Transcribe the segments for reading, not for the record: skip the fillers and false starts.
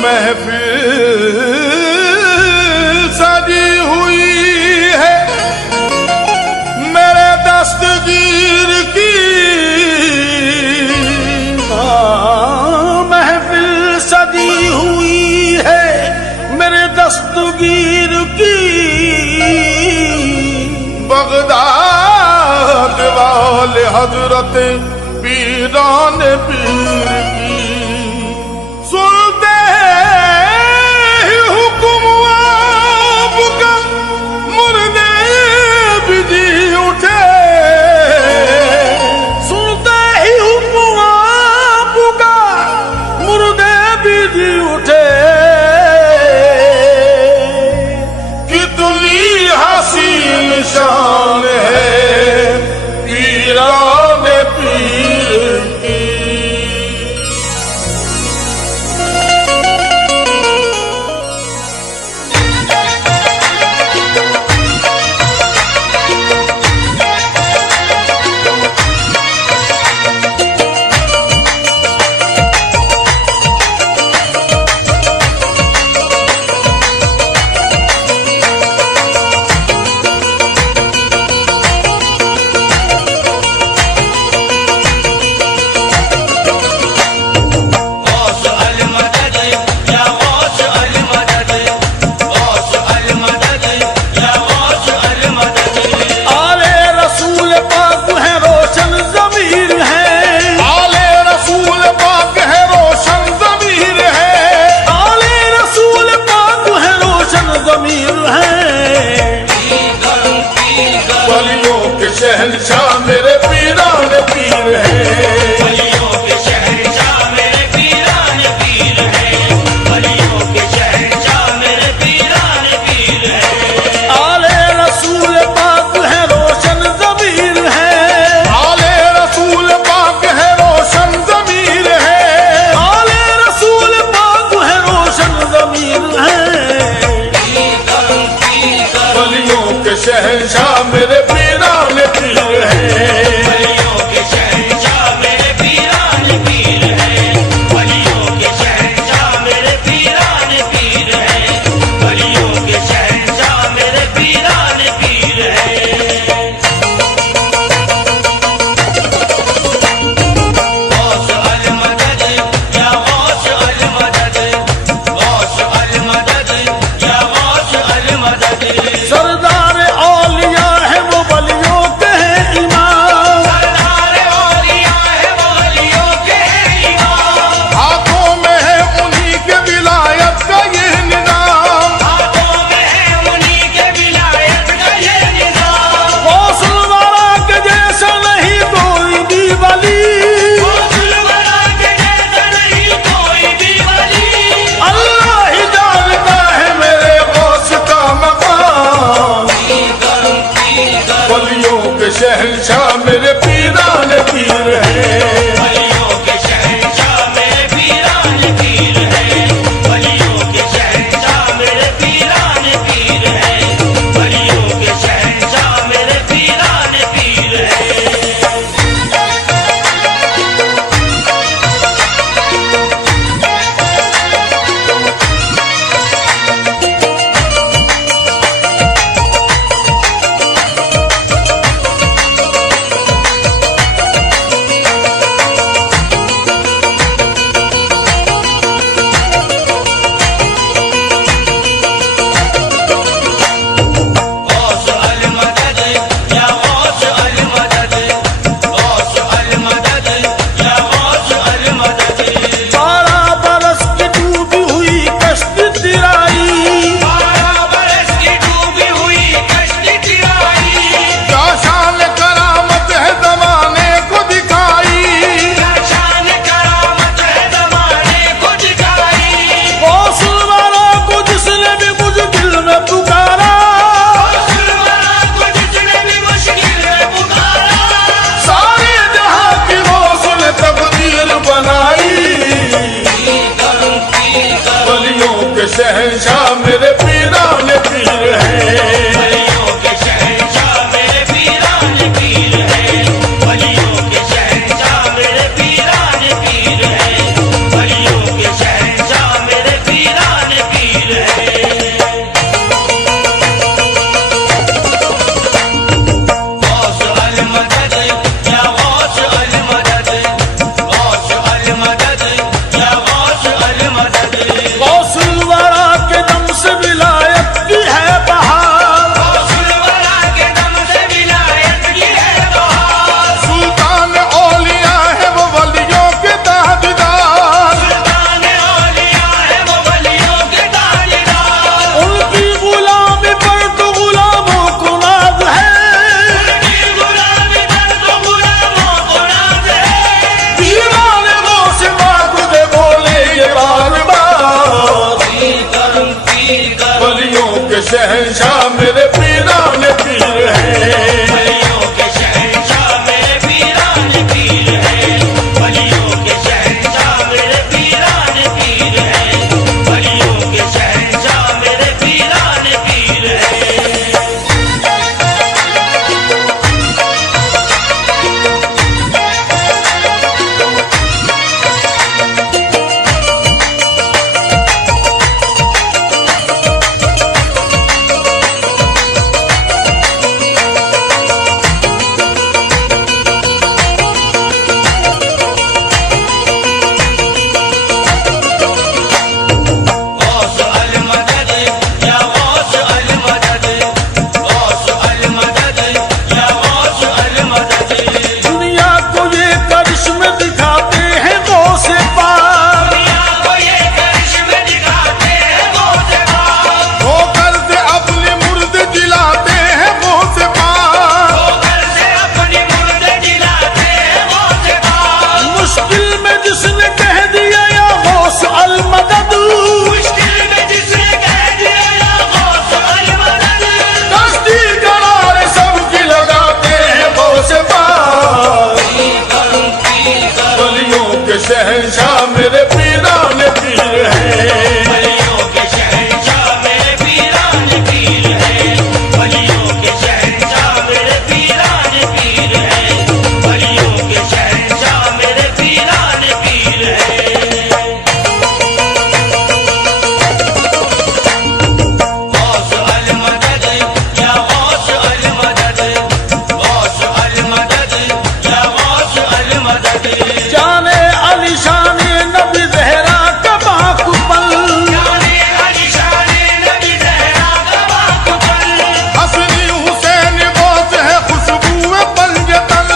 महफिल सजी हुई है मेरे दस्तगीर की, महफिल सजी हुई है मेरे दस्तगीर की, बगदाद वाले हजरत पीरान पीर की। सुनते ही हुक्म आपका मुर्दे भी जी उठे, सुनते ही हुक्म आपका मुर्दे भी जी उठे, कितनी हसीन शान है पीरान पीर की। शहंशाह मेरे पीरान पीर है, वलियों के शहंशाह मेरे पीरान पीर है, वलियों के शहंशाह मेरे पीरान पीर है। आले रसूल पाक है रोशन ज़मीर है, आले रसूल पाक है रोशन ज़मीर है, आले रसूल पाक है रोशन ज़मीर है। वलियों के शहंशाह मेरे पीरान पीर है, वलियों के शहंशाह मेरे पीरान पीर है, वलियों के शहंशाह मेरे पीरान पीर है, वलियों के शहंशाह मेरे पीरान पीर है। गौस अल मदद या गौस अल मदद, गौस अल मदद या गौस अल मदद। सरदार औलिया है वो वलियों के हैं इमाम, सरदार औलिया है वो वलियों के इमाम, हाथों में है उन्हीं के विलायत का ये निजाम, हाथों में है उन्हीं के विलायत का ये निजाम। गौसल वाला के जैसा नहीं कोई भी वली, गौसल वाला के जैसा नहीं कोई भी वली, अल्लाह ही जानता है मेरे गौस का मकाम। वलियों के शहंशाह मेरे पीरान पीर है, वलियों के शहंशाह मेरे पीरान पीर है, वलियों के शहंशाह मेरे पीरान पीर है, वलियों के शहंशाह मेरे पीरान पीर है। गौस अल मदद या गौस अल मदद, गौस अल मदद या गौस अल मदद। 12 बरस की डूबी हुई कश्ती तिराई, 12 बरस की डूबी हुई कश्ती तिराई, क्या शान करामत है ज़माने को दिखाई, क्या शान करामत है ज़माने को दिखाई। गौसल वाला को जिसने भी मुझ दिल में पुकारा, गौसल वाला को जिसने भी मुश्किल में पुकारा, सारे जहां की गौसल तकदीर बनाई। वलियों के शहंशाह मेरे पीरान पीर है, वलियों के शहंशाह मेरे पीरान पीर है, वलियों के शहंशाह मेरे पीरान पीर शहंशाह मेरे पीरान पीर हैं। वलियों के शहंशाह मेरे पीरान पीर हैं। वलियों के शहंशाह मेरे पीरान पीर हैं। वलियों के शहंशाह मेरे पीरान पीर हैं। गौस अल मदद या गौस अल मदद, गौस अल मदद या गौस अल मदद। दुनिया को ये करिश्मे दिखाते हैं गौसे पाक, दुनिया को ये करिश्मे दिखाते हैं गौस पाक। होकर से अपने मुर्दे जिलाते हैं गौसे पाक। होकर से अपनी मुर्दे जिलाते हैं गौस पाक। मुश्किल में जिसने कह दिया या गौस अल मदद, मुश्किल में जिसने कह दिया या गौस अल मदद। दस्ती करार सबकी लगाते हैं गौसे पाक। वलियों के शहंशाह मेरे पीरान पीर हैं। वलियों के शहंशाह मेरे पीरान पीर हैं। वलियों के शहंशाह मेरे पीरान पीर हैं। वलियों के शहंशाह मेरे पीरान पीर हैं। गौस अल मदद या गौस अल मदद, गौस अल मदद या गौस अल मदद। जाने अली शान नबी जहरा का बाकुपल, जाने अलीशान नबी ज़हरा का बाकुपल। हसनी हुसैन गौस है खुशबू पंजतन।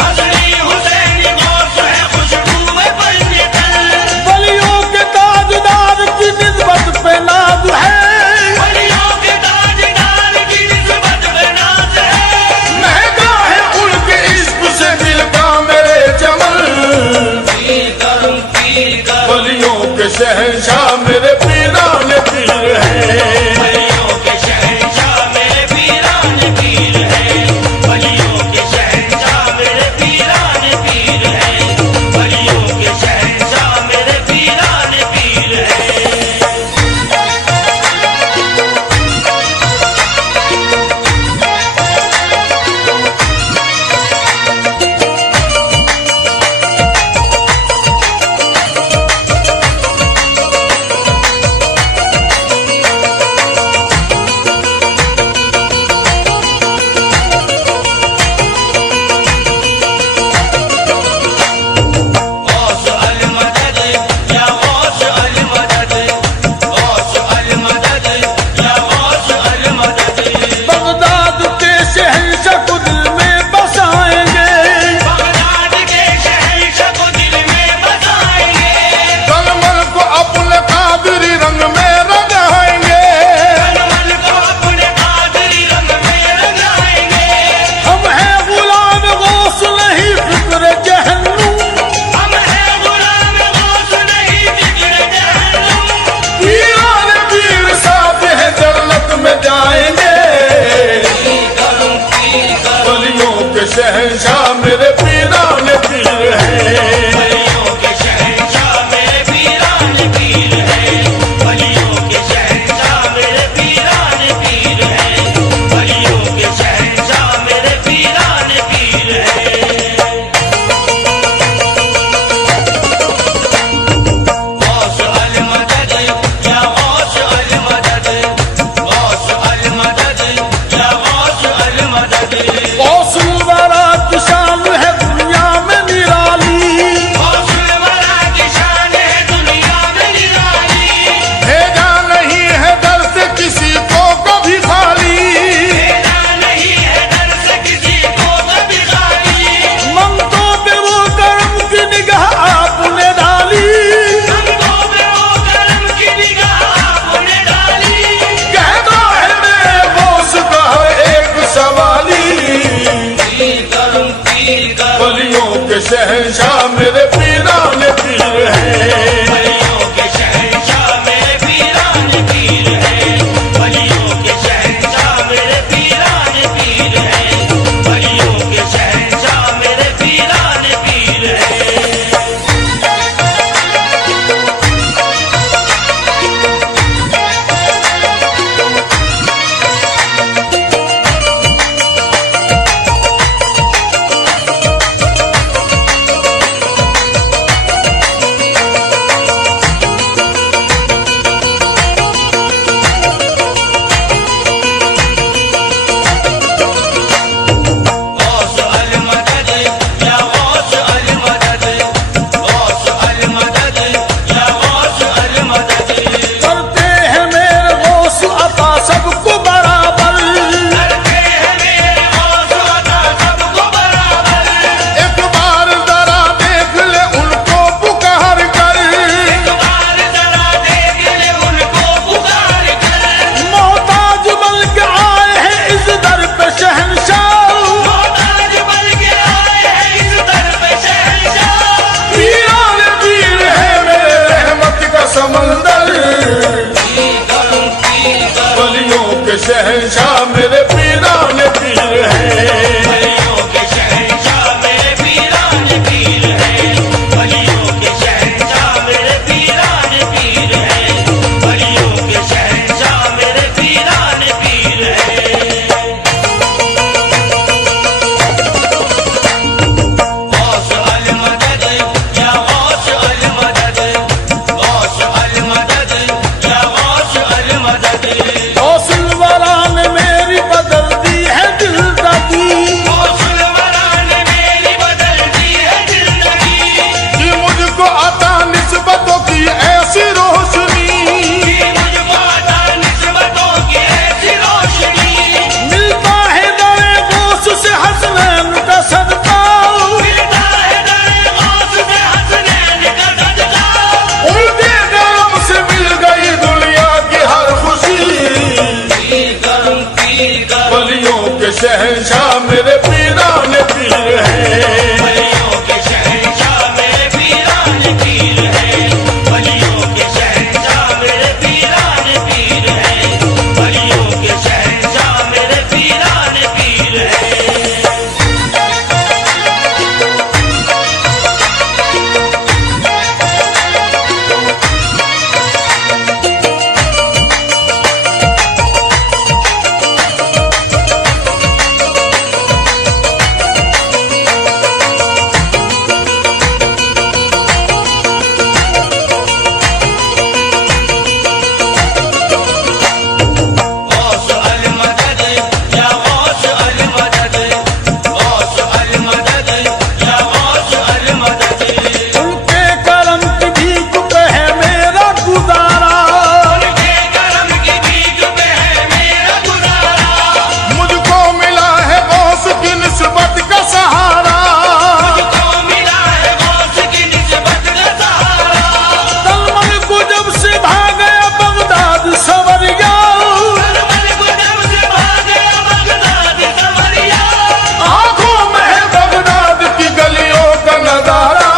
हसनी हुसैन गौस है खुशबू पंजतन। वलियों के ताजदार की निस्बत पे नाज है, वलियों के ताजदार की निस्बत पे नाज है। महका है उनके इश्क से दिल का मेरे चमन। पीर करूं पीर करूं। वलियों के शहंशाह मेरे पीरान पीर हैं। वलियों के शहंशाह मेरे पीरान पीर हैं। वलियों के शहंशाह मेरे पीरान पीर हैं। वलियों के शहंशाह मेरे पीरान पीर हैं। गौस अल मदद या गौस अल मदद, गौस अल मदद या गौस अल मदद। बगदाद के शहंशाह को दिल में बसाएंगे, बगदाद के शहंशाह को दिल में बसाएंगे। कलमल को अपने कादरी रंग में रंगाएंगे। कलमल को अपने कादरी रंग में रंगाएंगे। हम हैं गुलाम गौस नहीं फिक्र जहन्नुम, हम हैं गुलाम गौस नहीं जिक्र जहन्नुम। पीरान पीर साथ है जन्नत में जाएंगे। पीर करूं पीर करूं। वलियों के शहंशाह मेरे पीरान पीर हैं। वलियों के शहंशाह मेरे पीरान पीर हैं। वलियों के शहंशाह मेरे पीरान पीर हैं। वलियों के शहंशाह मेरे पीरान पीर हैं। गौस अल मदद या गौस अल मदद, गौस अल मदद या गौस अल मदद। गौस मुबारक की शान शहंशाह मेरे पीरान पीर हैं। वलियों के शहंशाह मेरे पीरान पीर हैं। वलियों के शहंशाह मेरे पीरान पीर हैं। वलियों के शहंशाह मेरे पीरान पीर हैं। गौस अल मदद या गौस अल मदद, गौस अल मदद या गौस अल मदद। गौसुल वरा ने मेरी बदल दी है जिंदगी, गौसुल वरा ने मेरी बदल दी है जिंदगी। कि मुझको अता निस्बतों की ऐसी रोशनी, मुझको अता निस्बतों की ऐसी रोशनी। मिलता है दरे गौस से हसनैन का सदका, मिलता है दरे गौस से हसनैन का सदका। उनके करम से मिल गई दुनिया की हर खुशी। पीर करूं पीर करूं, वलियों के शहंशाह मेरे पीरान पीर हैं। वलियों के शहंशाह मेरे पीरान पीर हैं। वलियों के शहंशाह मेरे पीरान पीर हैं। वलियों के शहंशाह मेरे पीरान पीर हैं। गौस अल मदद या गौस अल मदद, गौस अल मदद या गौस अल मदद। उनके करम की भीख पे है मेरा गुजारा, उनके करम की भीख पे है मेरा गुजारा। मुझको मिला है गौस की निस्बत का सहारा। मुझको मिला है गौस की निस्बत का सहारा। सलमान को जब से भाग गया बगदाद सवरिया, सरमन को जब से भाग गया बगदाद सवरिया। आंखों में है बगदाद की गलियों का नजारा।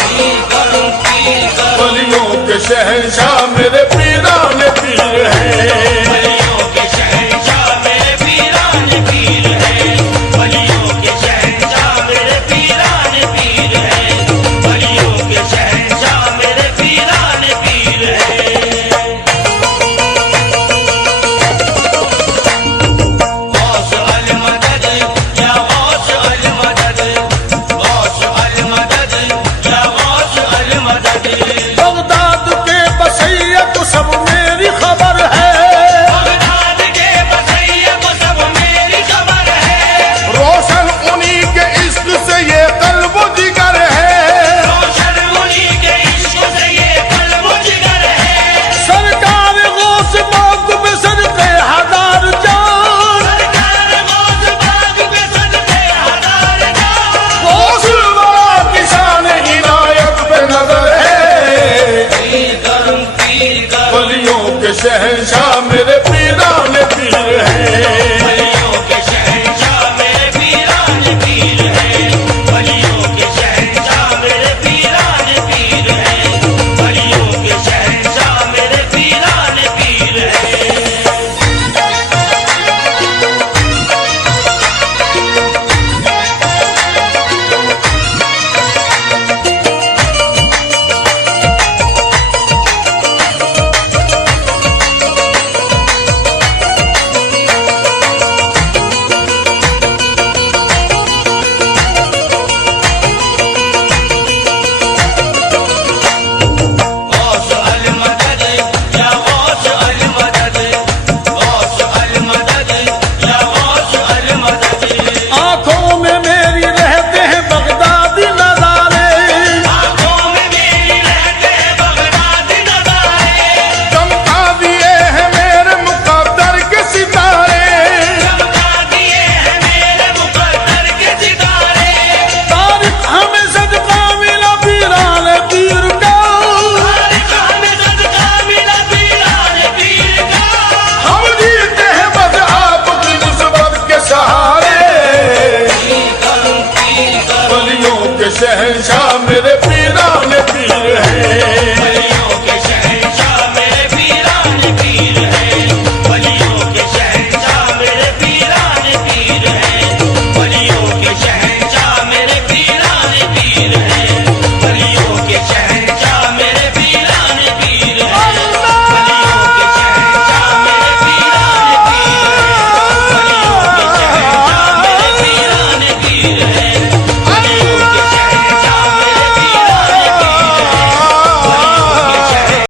पीर करूं पीर करूं, वलियों के शहंशाह मेरे पीरान पीर हैं। वलियों के शहंशाह मेरे पीरान पीर हैं। वलियों के शहंशाह मेरे पीरान पीर हैं। वलियों के शहंशाह मेरे पीरान पीर हैं। गौस अल मदद या गौस अल मदद, गौस अल मदद या गौस अल मदद। बगदाद के बसैया को सब मेरी खबर है, बगदाद के बसैया को सब मेरी खबर है। रोशन उन्हीं के इश्क से ये कल्ब जिगर है। रोशन मुनि के इश्क से ये कल्ब जिगर है। सरकार गौस बाग में सदके हजार जान, सरकार गौस बाग पे सदके हजार जान। गौसुल वरा की शान इनायत पे नजर है। पीर करूं पीर करूं, वलियों के शहंशाह मेरे